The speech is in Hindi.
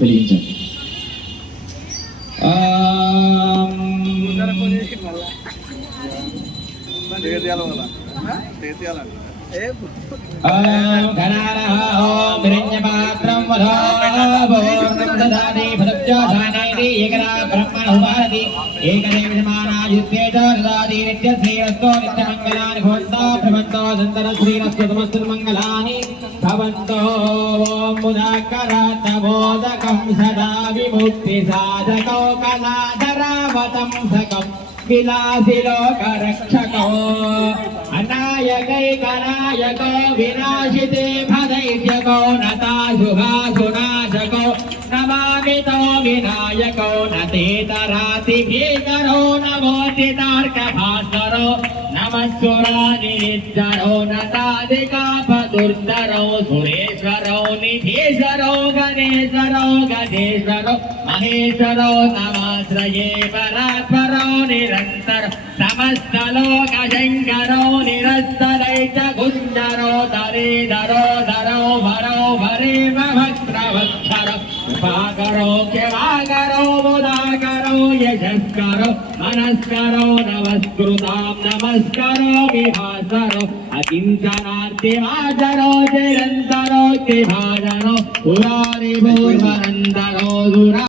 వెలిగించండి ఘనారహోపాత్రం వధోదాని భరత్యోధానైతి ఏకరా బ్రహ్మణుభారతి ఏకదేవమానాయుద్ధే దాదాది నిత్య శ్రీరస్తో నిత్యమంగళాని భవంతో భవంతో సుందర శ్రీరస్య సమస్త మంగళాని భవంతో मुदाकरातबोधकं सदा विमुक्तिसाधको कलाधरावतंसकं विलासिलोकरक्षको। अनायकैकनायको विनाशिते भदैत्यको नताशुभासुनाशको नमामितो विनायको नतेतरातिभीकरो नमोतितार्कभास्करो नमः सुरानिरिद्धरो नतादिकापदुर्धरो, सुरेश्वर निधीशरो गणेशरो गणेशरो महेशरो नमाश्रये परात्परो निरन्तर समस्तलोकशङ्करो निरस्तरैश्च कुन्दरो వరే భక్త్రవక్షర కృపాకరో క్షమాకరో ముదాకరో యశస్కరో మనస్కరో నమస్కృతాం నమస్కరో విభాసరో అకించనార్తిమాచరో